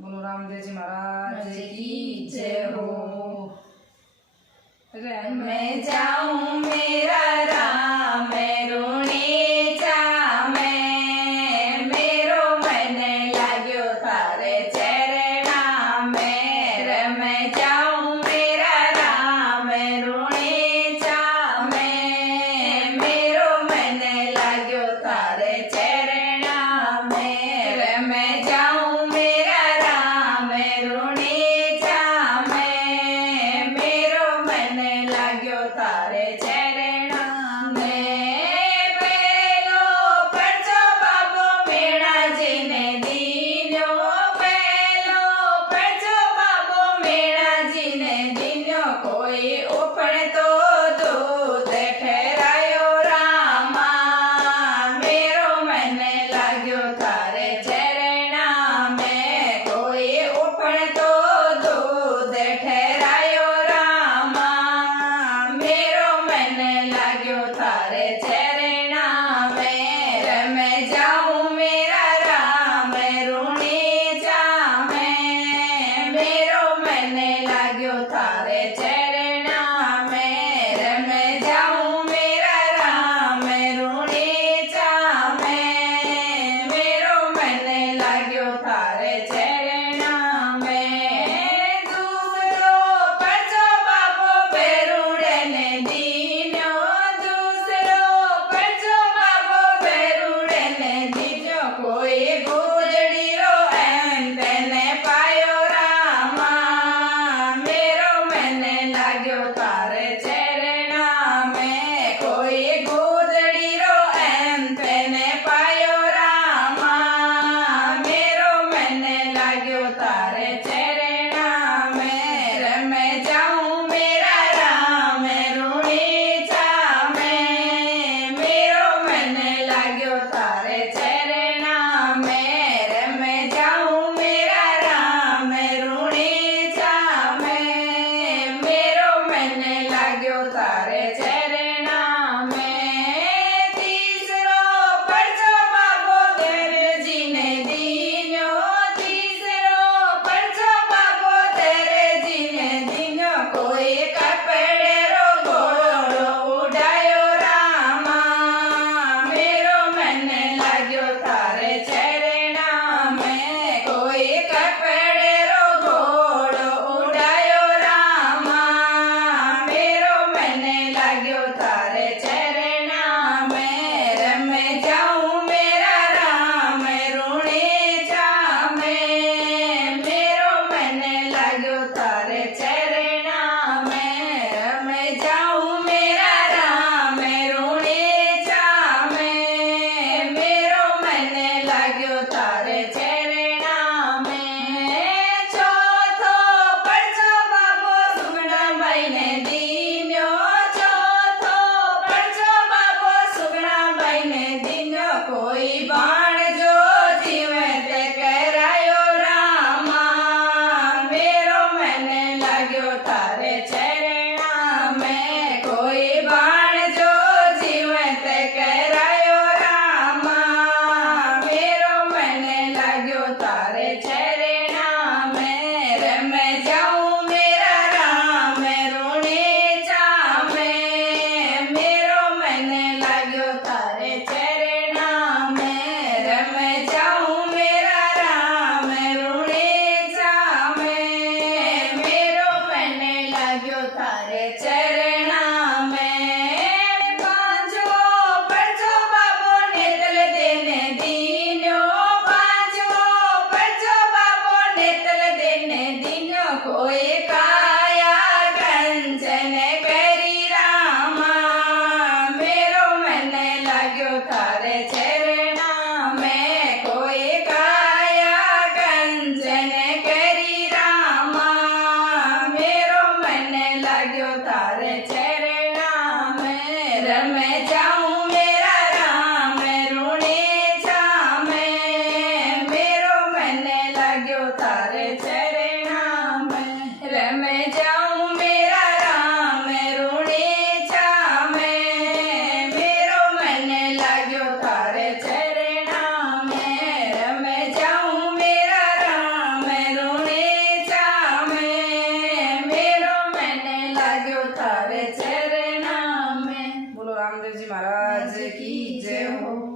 बोलो रामदेव जी महाराज की जय हो। मैं जाऊं मेरा राम रूणी चामे, मेरो मन लाग्यो थारे चरणा में। मैं जाऊं मेरा राम रूणी चामे, मेरो मन लाग्यो थारे चरणा में। मैं जाऊं मेरा राम रूणी चामे, मेरो मन लाग्यो तारे चरणा में। पेलो परचो बाबो मेणाजी ने दीन्यो, पेलो परचो बाबो मेणाजी ने दीन्यो। कोई उपण तो दूध ठहरायो रामा, मेरो मन लाग्यो तारे चरणा में। कोई उपण तो दूध ठहरायो रामा, मेरो मन लाग्यो थारे चरणा में। मैं जाऊं मेरा राम रूणी चामे, मेरो मन लाग्यो थारे चरणा में। मैं जाऊं मेरा राम रूणी चामे, मेरो मन लाग्यो थारे चरणा में। दूसरो परचो बाबो बेरुड़े ने दीन्यो, दूसरो परचो बाबो बेरुड़े ने दीन्यो। कोई गुजड़ी रो एम तेने पायो रामा, मेरो मन लाग्यो थारे चरणा में। कोई गुजड़ी रो एम तेने पायो रामा, मेरो मन लाग्यो थारे चरणा में। मैं जाऊं मेरा राम रूणी चामे, मेरो मन लाग्यो थारे चरणा में। मैं जाऊं मेरा राम रूणी चामे, मेरो मन लाग्यो थारे चरणा में। तीसरो परचो बाबो तेरे जी ने दीन्यो, तीसरो परचो बाबो तेरे जी ने दीन्यो। कोई कपड़े रो घोड़ो उड़ायो रामा, मेरो मन लाग्यो थारे चरणा में। कोई कपड़े रो घोड़ो उड़ायो रामा, मेरो मन लाग्यो थारे चरणा में। मैं जाऊं मेरा राम रूणी चामे, मेरो मन लाग्यो थारे चरणा में। मैं जाऊं मेरा राम रूणी चामे, मेरो मन लाग्यो थारे चरणा में। चौथो परचो बाबो सुगना बाई ने दीन्यो, चौथो परचो बाबो सुगना बाई ने दीन्यो। कोई बाण जो जीवे ते करायो रामा, मेरो मन लाग्यो थारे चरणा में। कोई बाण जो जीवे ते करायो रामा, मेरो मन लाग्यो थारे चरणा में। मैं जाऊं मेरा राम रूणी चामे, मेरो मन लाग्यो थारे चरणा में। मैं जाऊं मेरा राम रूणी चामे, मेरो मन लाग्यो थारे चरणा में। पांचो परचो बाबो नेतल देने दीन्यो, पांचो परचो बाबो नेतल देने दीन्यो। कोई काया कंचन करी रामा, मेरो मन लाग्यो थारे चरणा में। कोई काया कंचन करी रामा, मेरो मन लाग्यो थारे चरणा में। मैं जाऊं मेरा राम रूणी चामे, मेरो मन लाग्यो थारे चरणा में। मैं जाऊं मेरा राम रूणी चामे, मेरो मन लाग्यो थारे चरणा में। मैं जाऊं मेरा राम थारे चरणा में। बोलो रामदेव जी महाराज की जय हो।